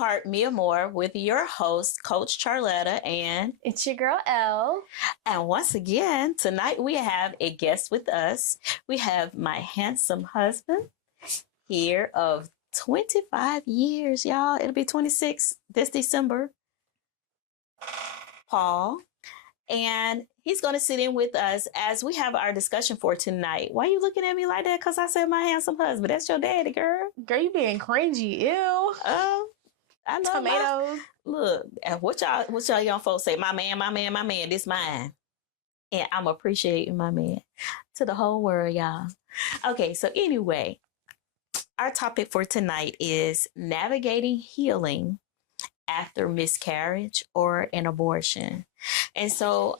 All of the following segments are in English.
Heart Mia More with your host, Coach Charletta and It's your girl, Elle. And once again, tonight we have a guest with us. We have my handsome husband here of 25 years, y'all. It'll be 26 this December. Paul. And he's going to sit in with us as we have our discussion for tonight. Why are you looking at me like that? Because I said my handsome husband. That's your daddy, girl. Girl, you being cringy. Ew. I love tomatoes. Look, and what y'all young folks say? My man, this mine. And I'm appreciating my man to the whole world, y'all. Okay, so anyway, our topic for tonight is navigating healing after miscarriage or an abortion. And so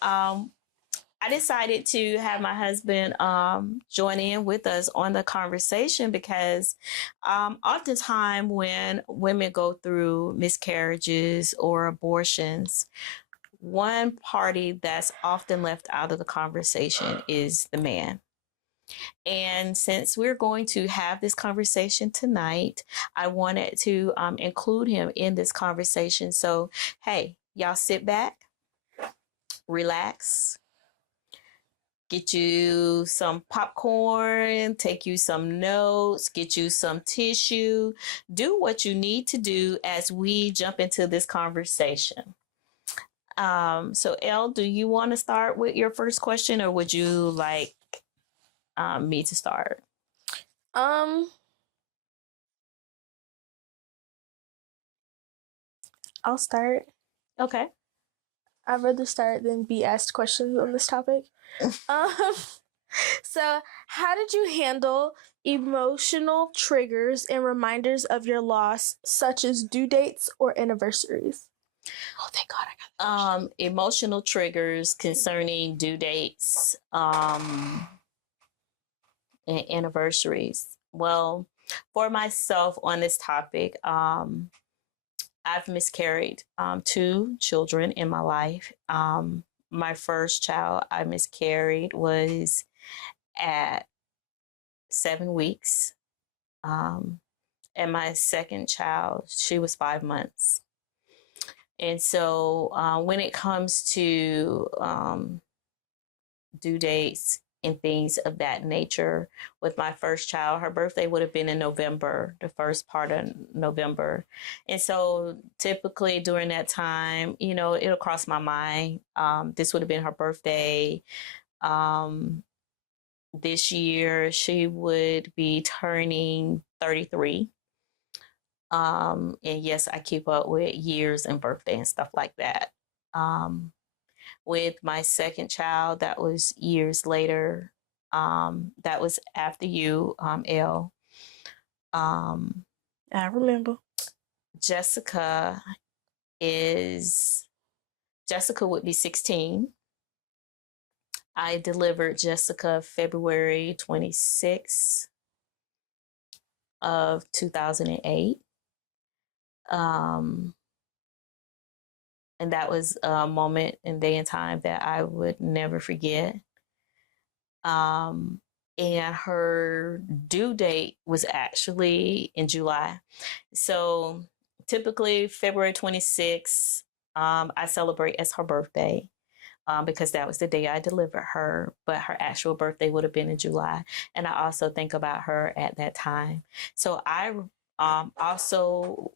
I decided to have my husband join in with us on the conversation because oftentimes when women go through miscarriages or abortions, one party that's often left out of the conversation is the man. And since we're going to have this conversation tonight, I wanted to include him in this conversation. So, hey, y'all sit back, relax, get you some popcorn, take you some notes, get you some tissue, do what you need to do as we jump into this conversation. So, Elle, do you want to start with your first question or would you like me to start? I'll start. Okay. I'd rather start than be asked questions on this topic. So how did you handle emotional triggers and reminders of your loss, such as due dates or anniversaries? Oh, thank God I got that. Emotional triggers concerning due dates and anniversaries. Well, for myself on this topic, I've miscarried 2 children in my life. My first child I miscarried was at 7 weeks. And my second child, she was 5 months. And so when it comes to due dates and things of that nature, with my first child, her birthday would have been in November, the first part of November. And so typically during that time, you know, it'll cross my mind. This would have been her birthday. This year, she would be turning 33. And yes, I keep up with years and birthday and stuff like that. With my second child, that was years later. That was after you, Elle. I remember. Jessica would be 16. I delivered Jessica February 26th of 2008. And that was a moment and day and time that I would never forget. And her due date was actually in July. So typically February 26th, I celebrate as her birthday because that was the day I delivered her, but her actual birthday would have been in July. And I also think about her at that time. So I also...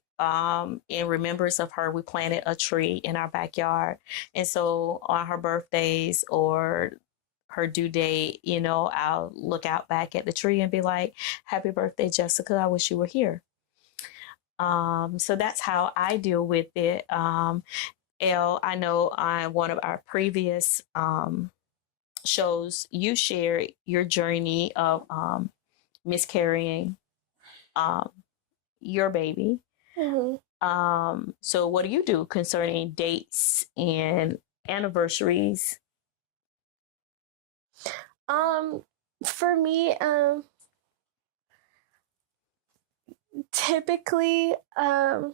in remembrance of her, we planted a tree in our backyard. And so on her birthdays or her due date, you know, I'll look out back at the tree and be like, happy birthday, Jessica. I wish you were here. So that's how I deal with it. Elle, I know on one of our previous shows, you shared your journey of miscarrying your baby. Mm-hmm. So what do you do concerning dates and anniversaries? For me, typically, her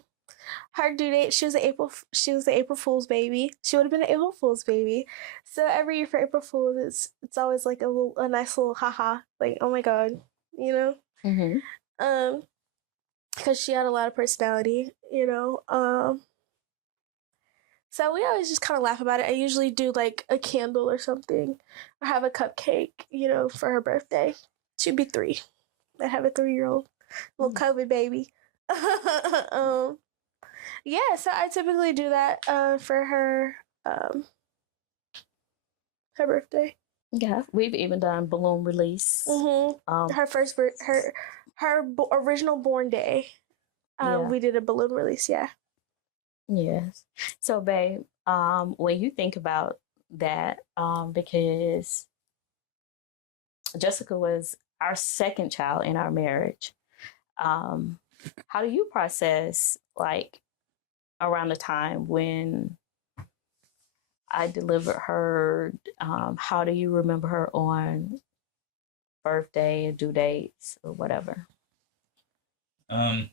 due date, she was the April Fool's baby. She would have been an April Fool's baby. So every year for April Fool's, it's always like a nice little haha, like, oh my God, you know? Mm-hmm. because she had a lot of personality, you know. So we always just kind of laugh about it. I usually do like a candle or something, or have a cupcake, you know, for her birthday. She'd be 3. I have a 3-year-old little COVID baby. um, yeah, so I typically do that for her her birthday. Yeah, we've even done balloon release. Her first original born day. Yeah. We did a balloon release. Yeah. Yes. So, babe, when you think about that, because Jessica was our second child in our marriage, how do you process like around the time when I delivered her? How do you remember her on birthday, due dates, or whatever? On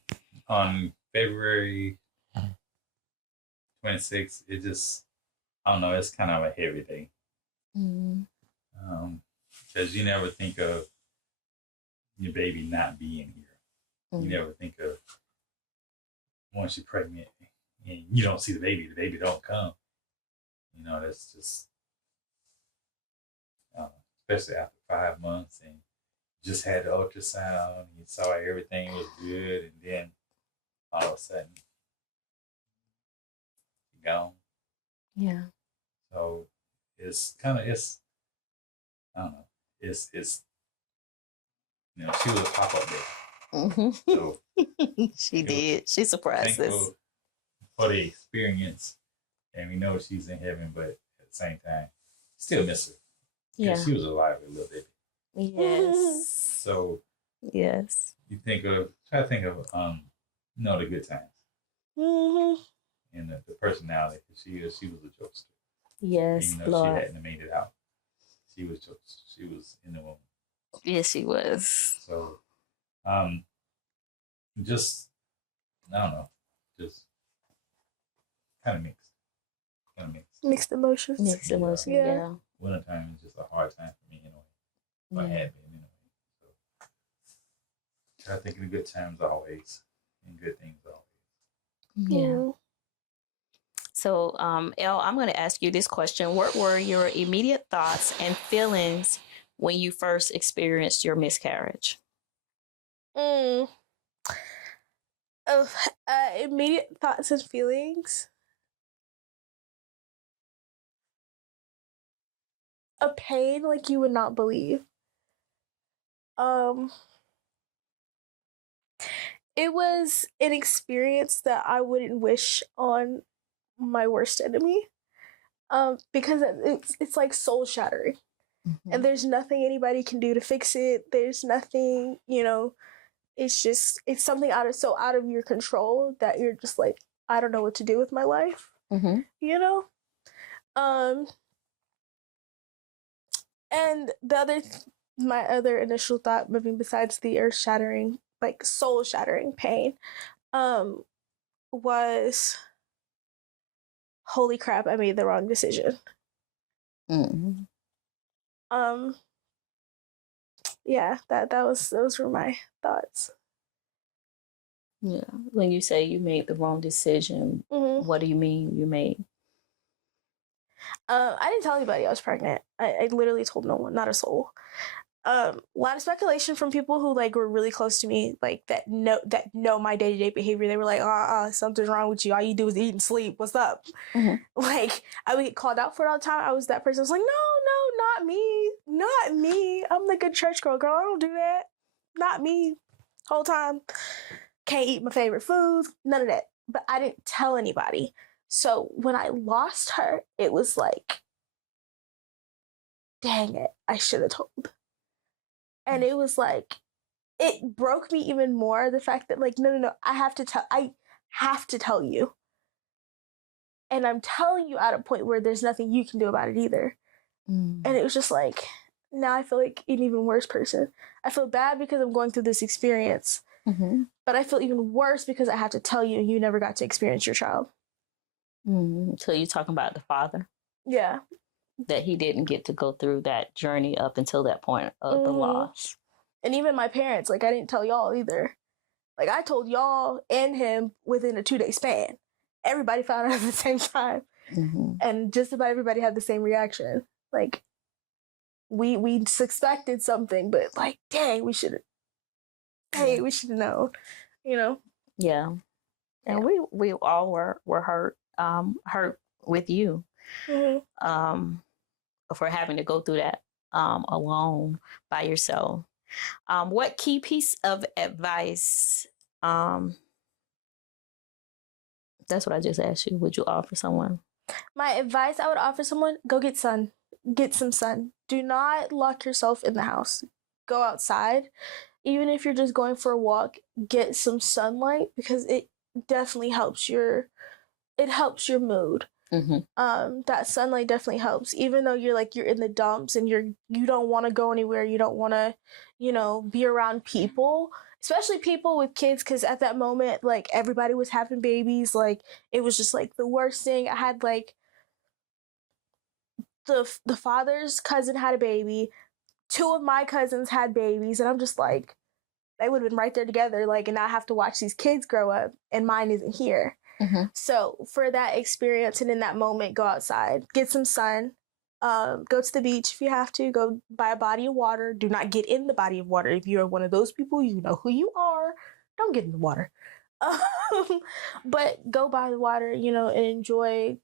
February 26th, it just, I don't know, it's kind of a heavy day. Because you never think of your baby not being here. You never think of once you're pregnant and you don't see the baby don't come. You know, that's just, especially after 5 months and just had the ultrasound, you saw everything was good, and then all of a sudden, gone. Yeah. So it's kind of, I don't know, it's you know, she was a pop-up baby. So she did. She surprised us for the experience, and we know she's in heaven, but at the same time, still miss her. Yeah, she was a lively little baby. Yes. So yes, you try to think of you know, the good times. And the personality. She was a jokester. Yes, even though she hadn't made it out, she was in the womb. Yes, she was. So, just I don't know, just kind of mixed emotions. Mixed emotions. Yeah. Wintertime is just a hard time for me anyway. I had been anyway. So try to think of the good times always and good things always. Yeah. So, Elle, I'm going to ask you this question. What were your immediate thoughts and feelings when you first experienced your miscarriage? Immediate thoughts and feelings. A pain like you would not believe. It was an experience that I wouldn't wish on my worst enemy. Because it's like soul shattering. And there's nothing anybody can do to fix it. There's nothing, you know, it's something out of your control that you're just like, I don't know what to do with my life. You know? And my other initial thought, moving besides the earth shattering, like soul shattering pain, was, holy crap, I made the wrong decision. Yeah, those were my thoughts. Yeah. When you say you made the wrong decision, what do you mean you made? I didn't tell anybody I was pregnant. I literally told no one, not a soul. A lot of speculation from people who like were really close to me, like that know my day-to-day behavior. They were like, something's wrong with you. All you do is eat and sleep. What's up? Like, I would get called out for it all the time. I was that person. I was like, no, not me. I'm the good church girl. I don't do that. Not me. Whole time. Can't eat my favorite foods. None of that. But I didn't tell anybody. So when I lost her, it was like, dang it, I should have told. And it was like, it broke me even more, the fact that like, no, I have to tell you. And I'm telling you at a point where there's nothing you can do about it either. And it was just like, now I feel like an even worse person. I feel bad because I'm going through this experience. But I feel even worse because I have to tell you and you never got to experience your child. So you're talking about the father? Yeah. That he didn't get to go through that journey up until that point of the loss. And even my parents, like I didn't tell y'all either. Like, I told y'all and him within a 2-day span. Everybody found out at the same time. Mm-hmm. And just about everybody had the same reaction. Like, we suspected something, but like, dang, we should have known, you know? Yeah. And we all were hurt with you, for having to go through that alone by yourself. What key piece of advice, that's what I just asked you, would you offer someone? My advice I would offer someone, go get sun. Get some sun. Do not lock yourself in the house. Go outside. Even if you're just going for a walk, get some sunlight, because it definitely helps your mood. Mm-hmm. That sunlight definitely helps. Even though you're in the dumps and you don't want to go anywhere, you don't want to, be around people, especially people with kids, because at that moment, like, everybody was having babies. Like, it was just like the worst thing. I had like the father's cousin had a baby, 2 of my cousins had babies, and I'm just like, they would have been right there together, like, and now I have to watch these kids grow up and mine isn't here. Mm-hmm. So for that experience and in that moment, go outside, get some sun, go to the beach if you have to, go by a body of water. Do not get in the body of water. If you're one of those people, you know who you are. Don't get in the water. But go by the water, and enjoy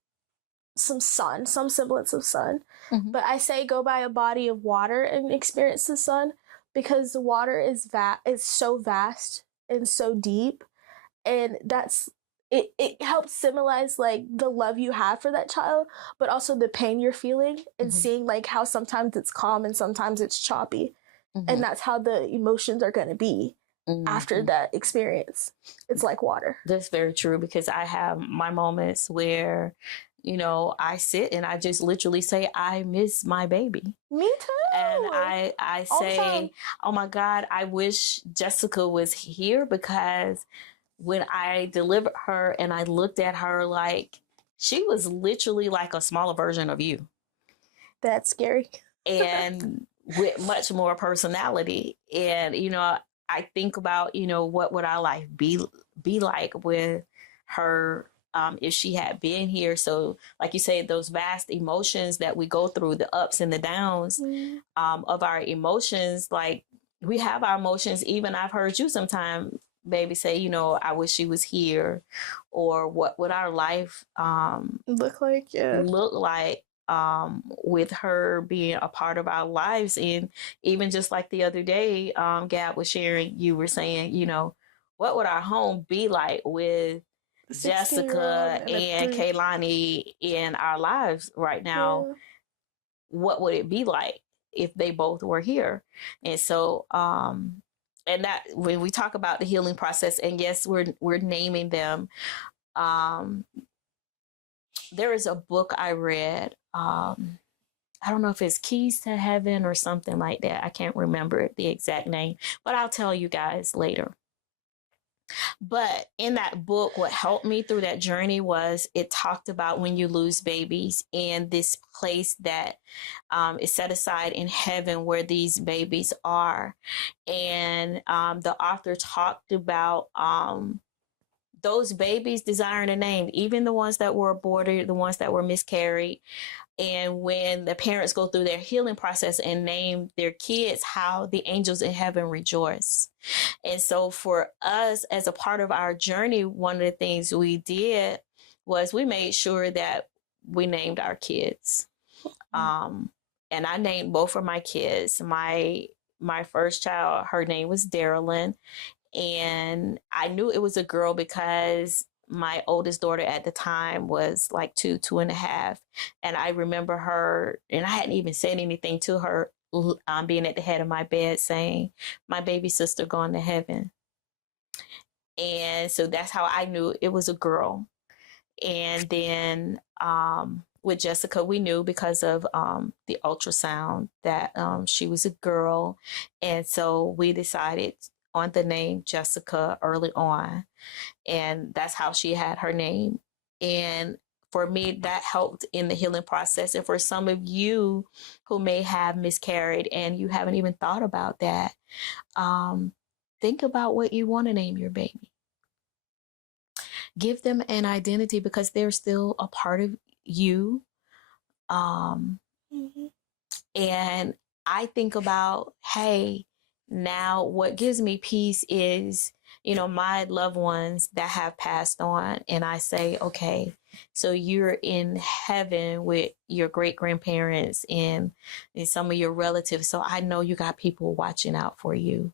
some sun, some semblance of sun. Mm-hmm. But I say go by a body of water and experience the sun, because the water is so vast and so deep, and it helps symbolize like the love you have for that child, but also the pain you're feeling, and Mm-hmm. seeing like how sometimes it's calm and sometimes it's choppy. Mm-hmm. And that's how the emotions are going to be. Mm-hmm. After that experience. It's like water. That's very true, because I have my moments where, I sit and I just literally say, I miss my baby. Me too. And I say, oh my God, I wish Jessica was here, because when I delivered her and I looked at her, like, she was literally like a smaller version of you. That's scary. And with much more personality. And, I think about, what would our life be like with her if she had been here. So like you said, those vast emotions that we go through, the ups and the downs of our emotions, like, we have our emotions. Even I've heard you sometime, baby, say, I wish she was here, or what would our life look like with her being a part of our lives. And even just like the other day, Gab was sharing, you were saying, what would our home be like with Jessica and Kaylani in our lives right now? Yeah. What would it be like if they both were here? And so, and that, when we talk about the healing process, and yes, we're naming them. There is a book I read. I don't know if it's Keys to Heaven or something like that. I can't remember the exact name, but I'll tell you guys later. But in that book, what helped me through that journey was it talked about when you lose babies and this place that is set aside in heaven where these babies are. And the author talked about those babies desiring a name, even the ones that were aborted, the ones that were miscarried. And when the parents go through their healing process and name their kids, how the angels in heaven rejoice. And so for us, as a part of our journey, one of the things we did was we made sure that we named our kids. And I named both of my kids. My first child, her name was Darylyn. And I knew it was a girl because my oldest daughter at the time was like 2.5. And I remember her, and I hadn't even said anything to her, being at the head of my bed saying, my baby sister gone to heaven. And so that's how I knew it was a girl. And then with Jessica, we knew because of the ultrasound that she was a girl. And so we decided on the name Jessica early on. And that's how she had her name. And for me, that helped in the healing process. And for some of you who may have miscarried and you haven't even thought about that, think about what you want to name your baby. Give them an identity because they're still a part of you. Um, and I think about, hey, now what gives me peace is, my loved ones that have passed on. And I say, okay, so you're in heaven with your great grandparents and some of your relatives. So I know you got people watching out for you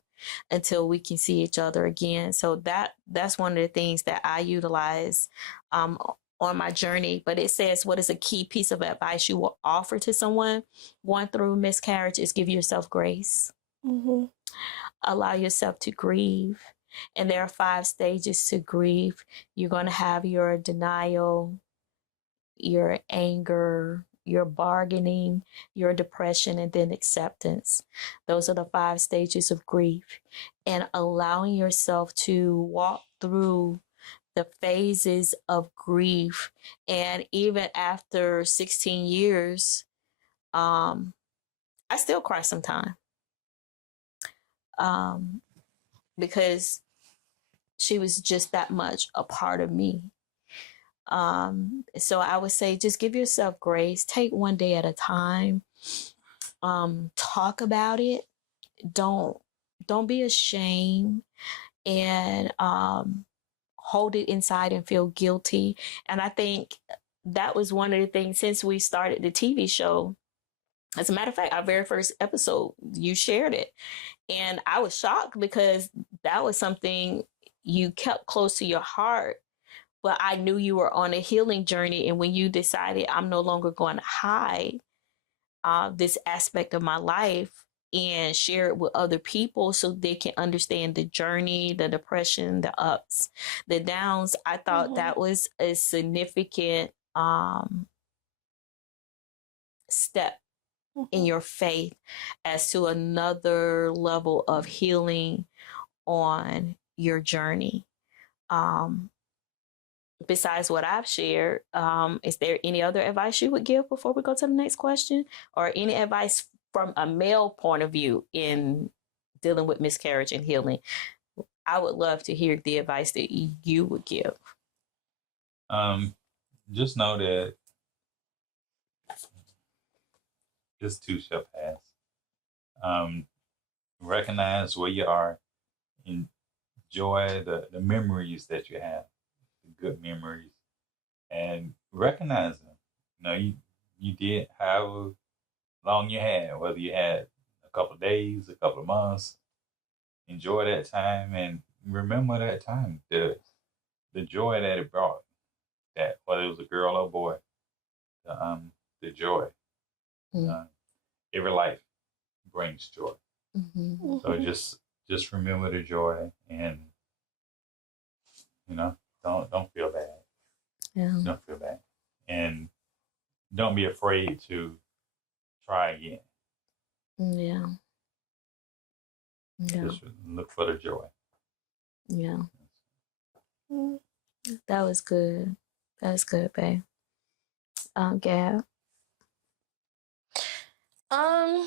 until we can see each other again. So that's one of the things that I utilize on my journey. But it says, what is a key piece of advice you will offer to someone going through miscarriage is give yourself grace. Allow yourself to grieve. And there are 5 stages to grief. You're going to have your denial, your anger, your bargaining, your depression, and then acceptance. Those are the 5 stages of grief. And allowing yourself to walk through the phases of grief. And even after 16 years, I still cry sometimes. Because she was just that much a part of me. So I would say just give yourself grace. Take one day at a time. Talk about it. Don't be ashamed and hold it inside and feel guilty. And I think that was one of the things since we started the TV show. As a matter of fact, our very first episode, you shared it. And I was shocked because that was something you kept close to your heart. But I knew you were on a healing journey. And when you decided I'm no longer going to hide this aspect of my life and share it with other people so they can understand the journey, the depression, the ups, the downs, I thought that was a significant step in your faith as to another level of healing on your journey. Besides what I've shared, is there any other advice you would give before we go to the next question, or any advice from a male point of view in dealing with miscarriage and healing? I would love to hear the advice that you would give. Just know that this too shall pass. Recognize where you are. Enjoy the memories that you have, the good memories, and recognize them. You did however long you had, whether you had a couple of days, a couple of months. Enjoy that time and remember that time, the joy that it brought. That whether it was a girl or a boy, the joy. Every life brings joy. So just remember the joy, and don't feel bad. Yeah. Don't feel bad, and don't be afraid to try again. Yeah. Just look for the joy. Yeah. That was good. That was good, babe. Gab. Or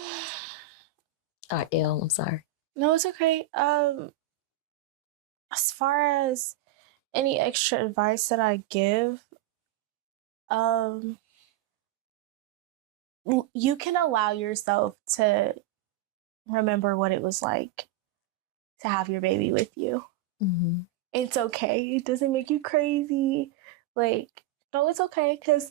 Elle, I'm sorry. No, it's okay. As far as any extra advice that I give, you can allow yourself to remember what it was like to have your baby with you. It's okay. It doesn't make you crazy. No, it's okay, because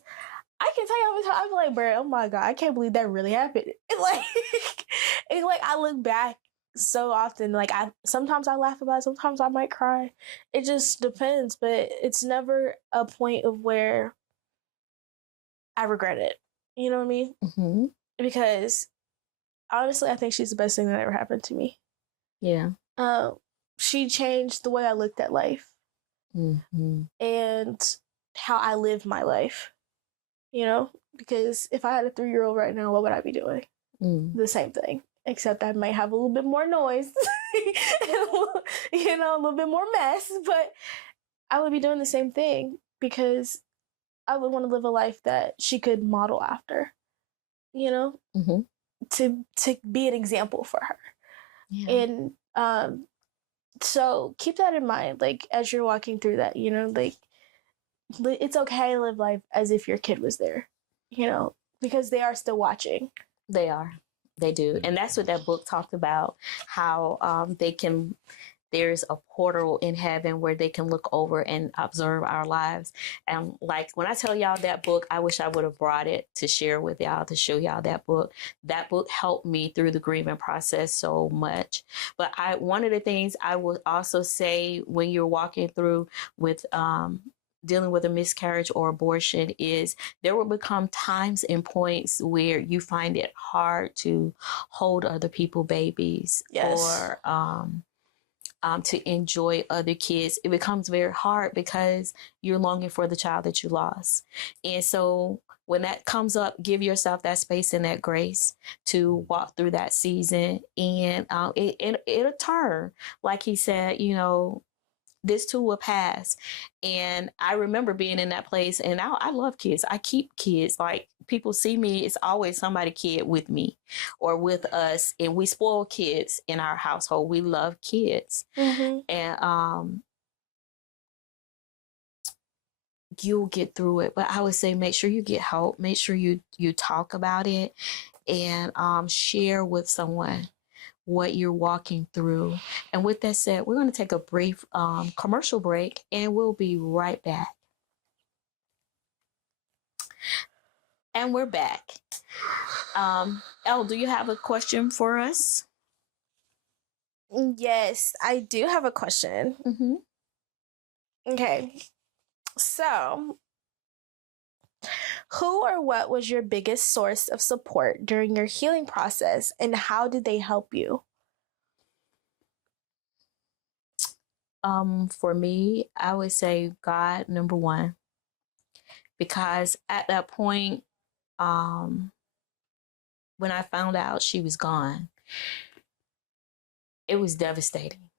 I can tell you how many times I'm like, bro, oh my God, I can't believe that really happened. And I look back so often, sometimes I laugh about it, sometimes I might cry. It just depends, but it's never a point of where I regret it. You know what I mean? Because honestly, I think she's the best thing that ever happened to me. Yeah. She changed the way I looked at life and how I live my life. Because if I had a 3-year-old right now, what would I be doing? The same thing, except I might have a little bit more noise, a little bit more mess, but I would be doing the same thing because I would want to live a life that she could model after, to be an example for her. Yeah. And So keep that in mind, like, as you're walking through that, you know, like, it's okay to live life as if your kid was there, you know, because they are still watching. They are. They do. And that's what that book talked about, how there's a portal in heaven where they can look over and observe our lives. And like when I tell y'all that book, I wish I would have brought it to share with y'all, to show y'all that book. That book helped me through the grieving process so much. But one of the things I would also say when you're walking through with dealing with a miscarriage or abortion is there will become times and points where you find it hard to hold other people's babies. Yes. Or to enjoy other kids. It becomes very hard because you're longing for the child that you lost. And so when that comes up, give yourself that space and that grace to walk through that season. And it'll turn. Like he said, you know, this too will pass. And I remember being in that place, and now I love kids. I keep kids. Like people see me, it's always somebody kid with me or with us. And we spoil kids in our household. We love kids. Mm-hmm. And you'll get through it. But I would say make sure you get help. Make sure you talk about it and share with someone what you're walking through. And with that said, we're going to take a brief commercial break and we'll be right back. And we're back. Elle, do you have a question for us? Yes, I do have a question. Mm-hmm. Okay. So, who or what was your biggest source of support during your healing process, and how did they help you? For me, I would say God, number one, because at that point, when I found out she was gone, it was devastating.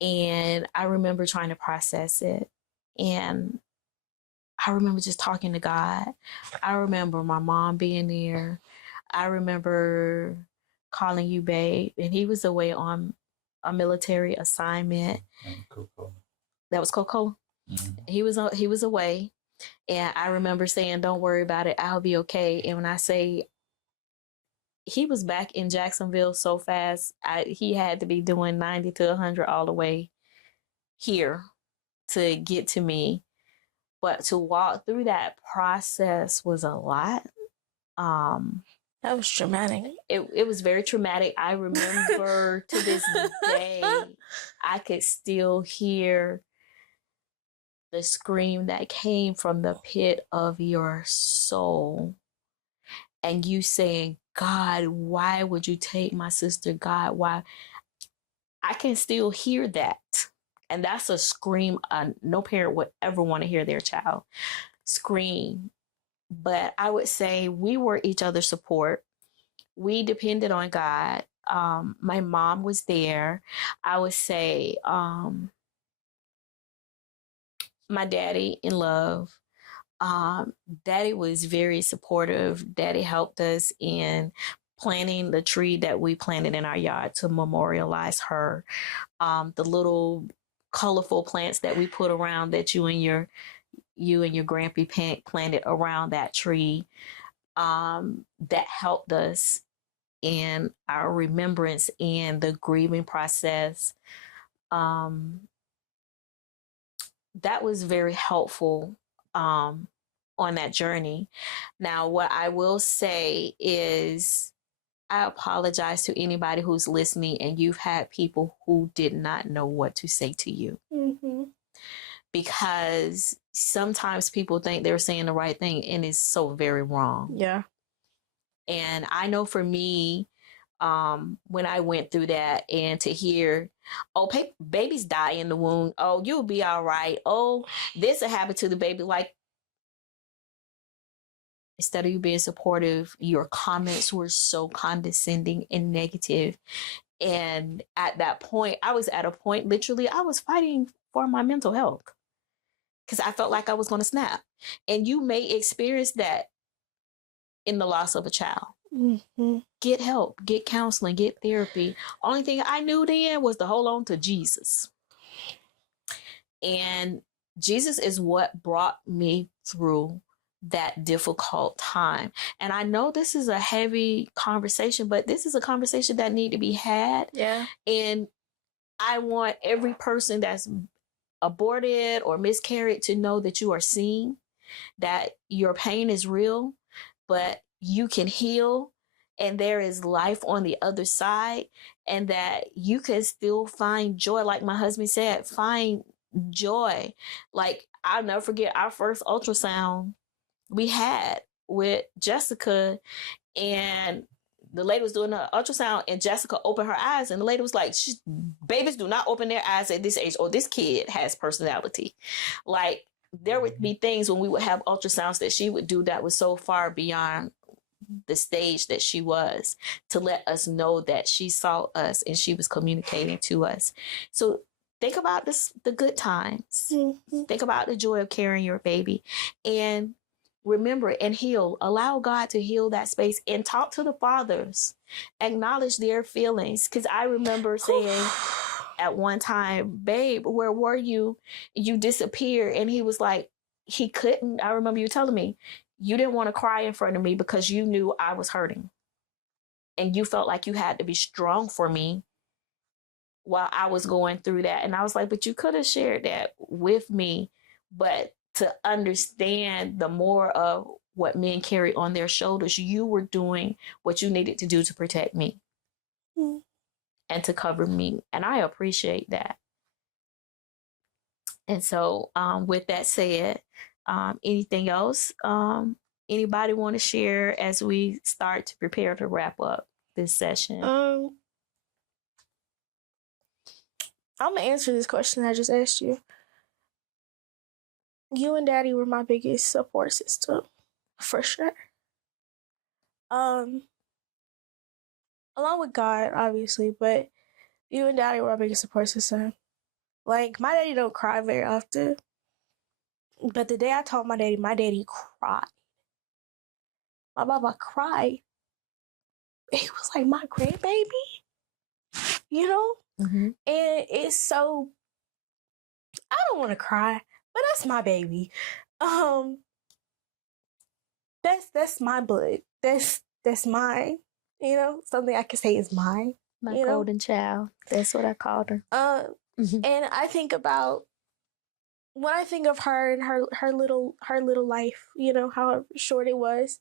And I remember trying to process it. And I remember just talking to God. I remember my mom being there. I remember calling you, babe. And he was away on a military assignment. Coca-Cola. That was Coca-Cola? Mm-hmm. He was away. And I remember saying, don't worry about it. I'll be okay. And when I say he was back in Jacksonville so fast, he had to be doing 90 to 100 all the way here to get to me. But to walk through that process was a lot. That was traumatic. It was very traumatic. I remember to this day, I could still hear the scream that came from the pit of your soul. And you saying, God, why would you take my sister? God, why? I can still hear that. And that's a scream no parent would ever want to hear their child scream. But I would say we were each other's support. We depended on God. My mom was there. I would say my daddy in love. Daddy was very supportive. Daddy helped us in planting the tree that we planted in our yard to memorialize her. The little colorful plants that we put around that you and your grandpa planted around that tree, that helped us in our remembrance and the grieving process. That was very helpful on that journey. Now, what I will say is I apologize to anybody who's listening and you've had people who did not know what to say to you. Mm-hmm. Because sometimes people think they're saying the right thing and it's so very wrong. Yeah. And I know for me, when I went through that and to hear, oh, babies die in the womb. Oh, you'll be all right. Oh, this will happen to the baby. Like, instead of you being supportive, your comments were so condescending and negative. And at that point, I was at a point, literally, I was fighting for my mental health because I felt like I was going to snap. And you may experience that in the loss of a child. Mm-hmm. Get help, get counseling, get therapy. Only thing I knew then was to hold on to Jesus. And Jesus is what brought me through that difficult time. And I know this is a heavy conversation, but this is a conversation that need to be had. Yeah. And I want every person that's aborted or miscarried to know that you are seen, that your pain is real, but you can heal, and there is life on the other side, and that you can still find joy. Like my husband said, find joy. Like, I'll never forget our first ultrasound we had with Jessica, and the lady was doing an ultrasound, and Jessica opened her eyes, and the lady was like, babies do not open their eyes at this age, or this kid has personality. Like, there would be things when we would have ultrasounds that she would do that was so far beyond the stage that she was, to let us know that she saw us and she was communicating to us. So think about this, the good times. Mm-hmm. Think about the joy of carrying your baby, and remember and heal. Allow God to heal that space, and talk to the fathers. Acknowledge their feelings. Because I remember saying at one time, babe, where were you? You disappeared. And he was like, he couldn't. I remember you telling me, you didn't want to cry in front of me because you knew I was hurting. And you felt like you had to be strong for me while I was going through that. And I was like, but you could have shared that with me. But to understand the more of what men carry on their shoulders, you were doing what you needed to do to protect me and to cover me. And I appreciate that. And so with that said, anything else anybody want to share as we start to prepare to wrap up this session? I'm gonna answer this question I just asked you. You and Daddy were my biggest support system, for sure. Along with God, obviously, but you and Daddy were my biggest support system. Like, my daddy don't cry very often, but the day I told my daddy cried. My papa cried. He was like, my grandbaby, you know? Mm-hmm. And it's so, I don't want to cry, but that's my baby. That's my blood. That's mine. You know, something I can say is mine. My golden child. That's what I called her. And I think about, when I think of her and her little life, you know, how short it was.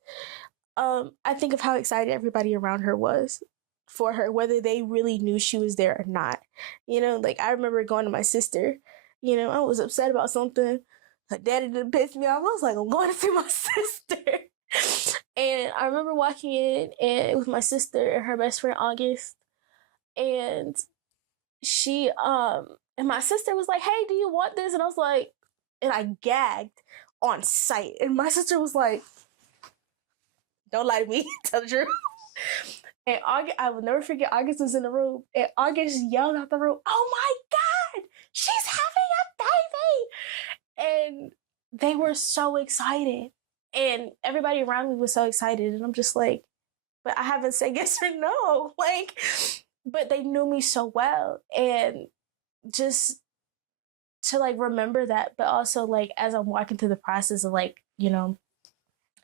I think of how excited everybody around her was for her, whether they really knew she was there or not. You know, like, I remember going to my sister. You know, I was upset about something. Her daddy didn't piss me off. I was like, I'm going to see my sister. And I remember walking in and with my sister and her best friend August, and she and my sister was like, hey, do you want this? And I was like, and I gagged on sight. And my sister was like, don't lie to me, tell the truth. And August, I will never forget, August was in the room, and August yelled out the room, oh my God, she's having a baby. And they were so excited. And everybody around me was so excited. And I'm just like, but I haven't said yes or no. Like, but they knew me so well. And just to, like, remember that, but also, like, as I'm walking through the process of, like, you know,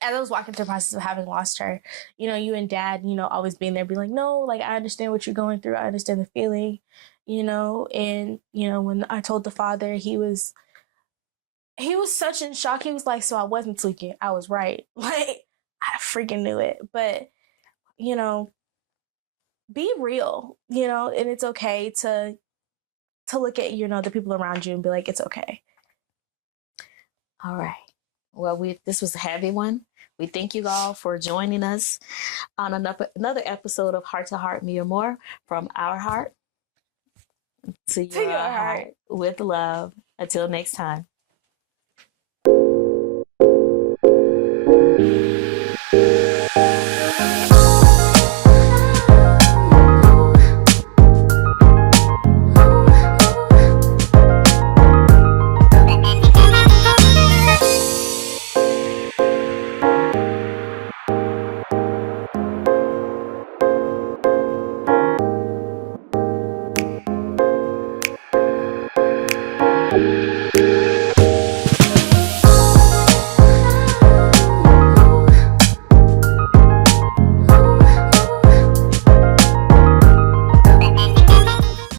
as I was walking through the process of having lost her, you know, you and Dad, you know, always being there, be like, no, like, I understand what you're going through. I understand the feeling, you know. And, you know, when I told the father, he was such in shock. He was like, so I wasn't tweaking. I was right. Like, I freaking knew it. But, you know, be real, you know, and it's okay to look at, you know, the people around you and be like, it's okay. All right. Well, this was a heavy one. We thank you all for joining us on another episode of Heart to Heart, Me or More, from our heart to your heart, with love. Until next time.